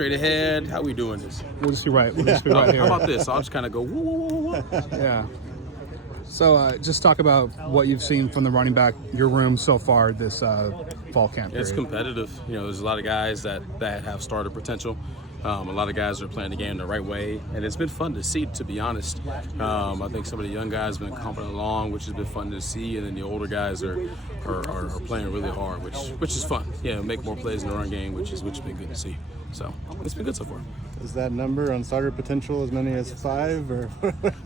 Straight ahead. How we doing this? We'll just be right. We'll just be right here. How about this? I'll just kind of go, whoa, whoa, whoa, whoa. Yeah. So just talk about what you've seen from the running back, your room so far this fall camp period. It's competitive. There's a lot of guys that have starter potential. A lot of guys are playing the game the right way, and it's been fun to see, to be honest. I think some of the young guys have been coming along, which has been fun to see, and then the older guys are playing really hard, which is fun. Make more plays in the run game, which has been good to see. So it's been good so far. Is that number on starter potential as many as 5, or?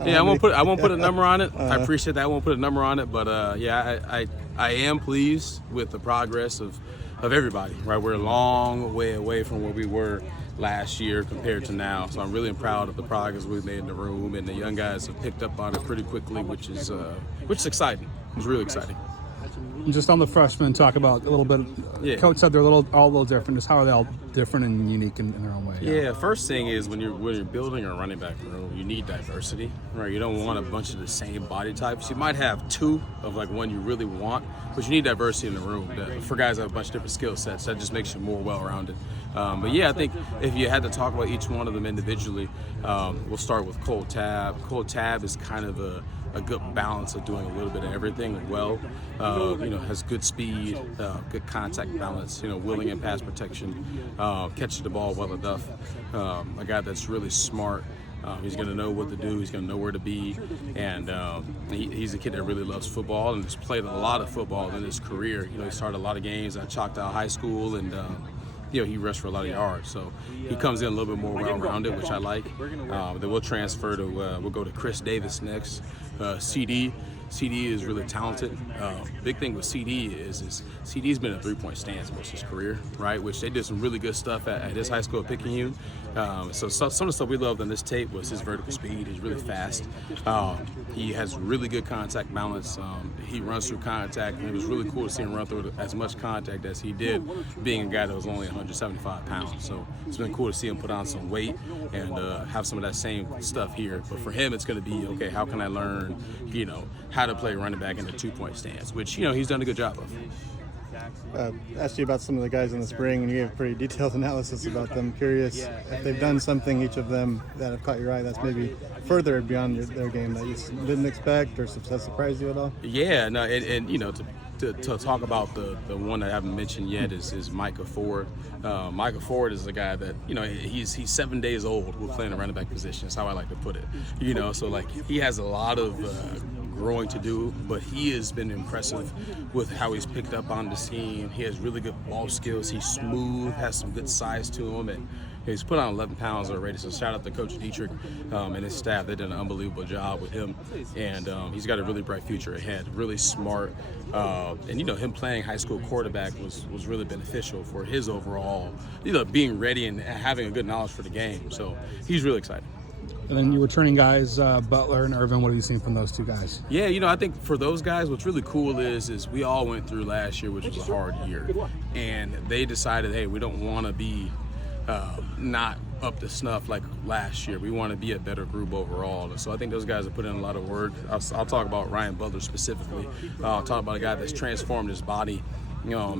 Yeah, I won't put a number on it. I appreciate that. I won't put a number on it, but I am pleased with the progress of everybody. Right, we're a long way away from where we were last year compared to now, so I'm really proud of the progress we've made in the room, and the young guys have picked up on it pretty quickly, which is exciting. It's really exciting. Just on the freshmen, talk about a little bit. Yeah. Coach said they're all a little different. Just how are they all different and unique in their own way? Yeah, first thing is when you're building a running back room, you need diversity, right? You don't want a bunch of the same body types. You might have 2 of like one you really want, but you need diversity in the room. For guys that have a bunch of different skill sets, that just makes you more well-rounded. But yeah, I think if you had to talk about each one of them individually, we'll start with Cole Tabb. Cole Tabb is kind of a good balance of doing a little bit of everything well. Has good speed, good contact balance, willing and pass protection, catches the ball well enough. A guy that's really smart. He's going to know what to do. He's going to know where to be. And he's a kid that really loves football and has played a lot of football in his career. He started a lot of games at Choctaw High School, and he rushed for a lot of yards. So he comes in a little bit more well-rounded, which I like. Then we'll transfer to, we'll go to Chris Davis next. CD is really talented. Big thing with CD is CD's been a three-point stance most of his career, right? Which they did some really good stuff at his high school at Picayune. So some of the stuff we loved on this tape was his vertical speed. He's really fast. He has really good contact balance. He runs through contact, and it was really cool to see him run through as much contact as he did, being a guy that was only 175 pounds. So it's been cool to see him put on some weight and have some of that same stuff here. But for him, it's going to be, okay, how can I learn, how to play running back in a 2-point stance, which, he's done a good job of. Asked you about some of the guys in the spring, and you gave a pretty detailed analysis about them. Curious if they've done something, each of them, that have caught your eye that's maybe further beyond their game that you didn't expect, or that surprised you at all? Yeah, no, and to talk about the one that I haven't mentioned yet is Micah Ford. Micah Ford is a guy that, he's 7 days old with playing a running back position. That's how I like to put it. So like he has a lot of growing to do, but he has been impressive with how he's picked up on the scene. He has really good ball skills. He's smooth, has some good size to him, and he's put on 11 pounds already. So shout out to Coach Dietrich and his staff. They did an unbelievable job with him, and he's got a really bright future ahead. Really smart, and him playing high school quarterback was really beneficial for his overall, being ready and having a good knowledge for the game. So he's really excited. And then you returning guys, Butler and Irvin, what have you seen from those 2 guys? Yeah, I think for those guys, what's really cool is we all went through last year, which was a hard year. And they decided, hey, we don't want to be not up to snuff like last year. We want to be a better group overall. And so I think those guys have put in a lot of work. I'll talk about Ryan Butler specifically. I'll talk about a guy that's transformed his body.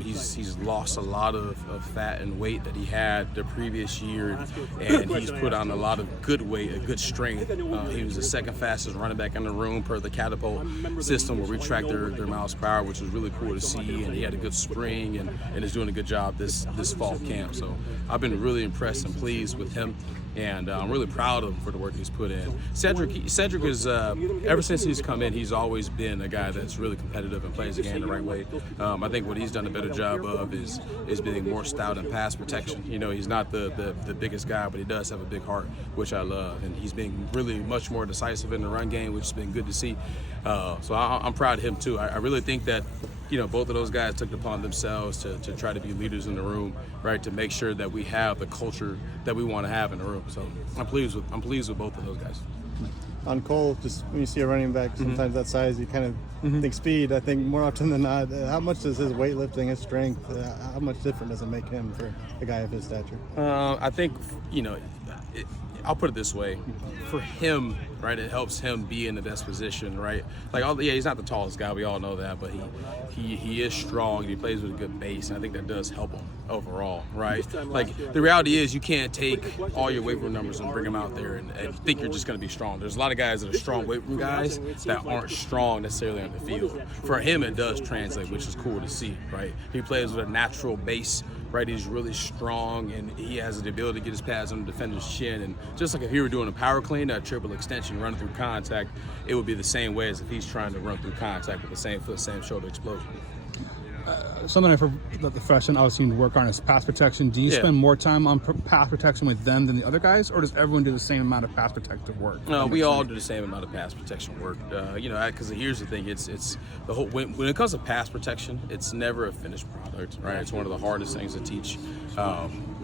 He's lost a lot of fat and weight that he had the previous year, and he's put on a lot of good weight, a good strength. He was the second fastest running back in the room per the catapult system, where we track their miles per hour, which was really cool to see. And he had a good spring and is doing a good job this fall camp. So I've been really impressed and pleased with him. And I'm really proud of him for the work he's put in. Cedric is, ever since he's come in, he's always been a guy that's really competitive and plays the game the right way. I think what he's done a better job of is being more stout in pass protection. He's not the biggest guy, but he does have a big heart, which I love. And he's being really much more decisive in the run game, which has been good to see. So I'm proud of him, too. I really think that both of those guys took it upon themselves to try to be leaders in the room, right? To make sure that we have the culture that we want to have in the room. So I'm pleased with both of those guys. On Cole, just when you see a running back sometimes that size, you kind of think speed. I think more often than not, how much does his weightlifting, his strength, how much different does it make him for a guy of his stature? I think I'll put it this way, for him, right, it helps him be in the best position, right? Like, yeah, he's not the tallest guy, we all know that, but he is strong, and he plays with a good base, and I think that does help him overall, right? Like, the reality is you can't take all your weight room numbers and bring them out there and think you're just going to be strong. There's a lot of guys that are strong weight room guys that aren't strong necessarily on the field. For him, it does translate, which is cool to see, right? He plays with a natural base, right? He's really strong, and he has the ability to get his pads on the defender's chin. And just like if he were doing a power clean, a triple extension, running through contact, it would be the same way as if he's trying to run through contact with the same foot, same shoulder explosion. Something I that the freshmen always seem to work on is pass protection. Do you spend more time on pass protection with them than the other guys, or does everyone do the same amount of pass protective work? No, we all do the same amount of pass protection work. Because here's the thing: it's the whole when it comes to pass protection, it's never a finished product, right? It's one of the hardest things to teach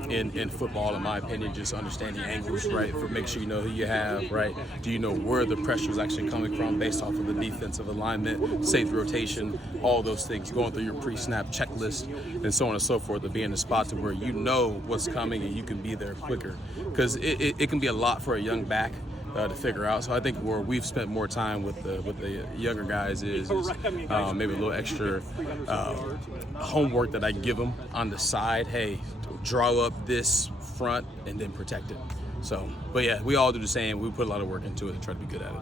in football, in my opinion. Just understanding angles, right? Make sure you know who you have, right? Do you know where the pressure is actually coming from based off of the defensive alignment, safe rotation, all those things, going through your pre-snap checklist, and so on and so forth, to be in a spot to where you know what's coming and you can be there quicker. Because it can be a lot for a young back to figure out. So I think where we've spent more time with the younger guys is maybe a little extra homework that I give them on the side. Hey, draw up this front and then protect it. So, but yeah, we all do the same. We put a lot of work into it and try to be good at it.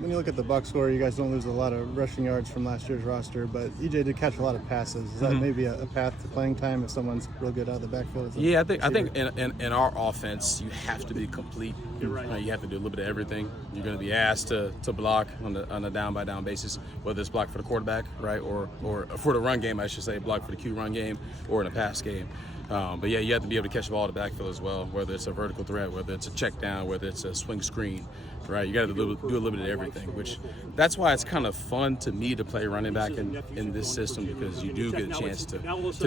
When you look at the box score, you guys don't lose a lot of rushing yards from last year's roster, but EJ did catch a lot of passes. Is that maybe a path to playing time if someone's real good out of the backfield? Yeah, I think in our offense, you have to be complete. You have to do a little bit of everything. You're going to be asked to block on a down by down basis, whether it's block for the quarterback, right, or for the run game, I should say, block for the Q run game or in a pass game. But yeah, you have to be able to catch the ball in the backfield as well, whether it's a vertical threat, whether it's a check down, whether it's a swing screen, right? You got to do a little bit of everything, which that's why it's kind of fun to me to play running back in this system, because you do get a chance to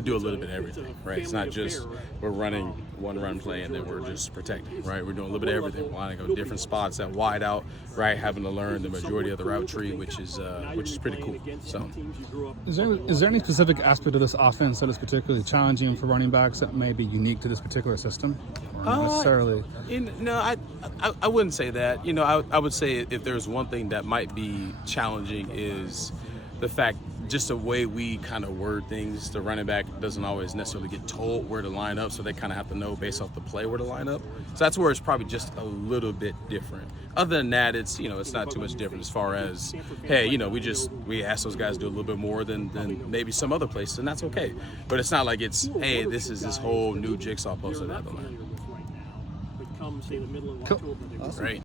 do a little bit of everything, right? It's not just we're running one run play and then we're just protecting, right? We're doing a little bit of everything. We're lining up different spots at wide out, right? Having to learn the majority of the route tree, which is pretty cool. So, is there any specific aspect of this offense that is particularly challenging for running backs that may be unique to this particular system? Or not necessarily. No, I wouldn't say that. I would say if there's one thing that might be challenging is the fact just the way we kind of word things. The running back doesn't always necessarily get told where to line up, so they kind of have to know based off the play where to line up. So that's where it's probably just a little bit different. Other than that, it's not too much different as far as, hey, we ask those guys to do a little bit more than maybe some other places, and that's okay. But it's not like it's, hey, this is this whole new jigsaw puzzle that I have to learn. Cool. Awesome. Right.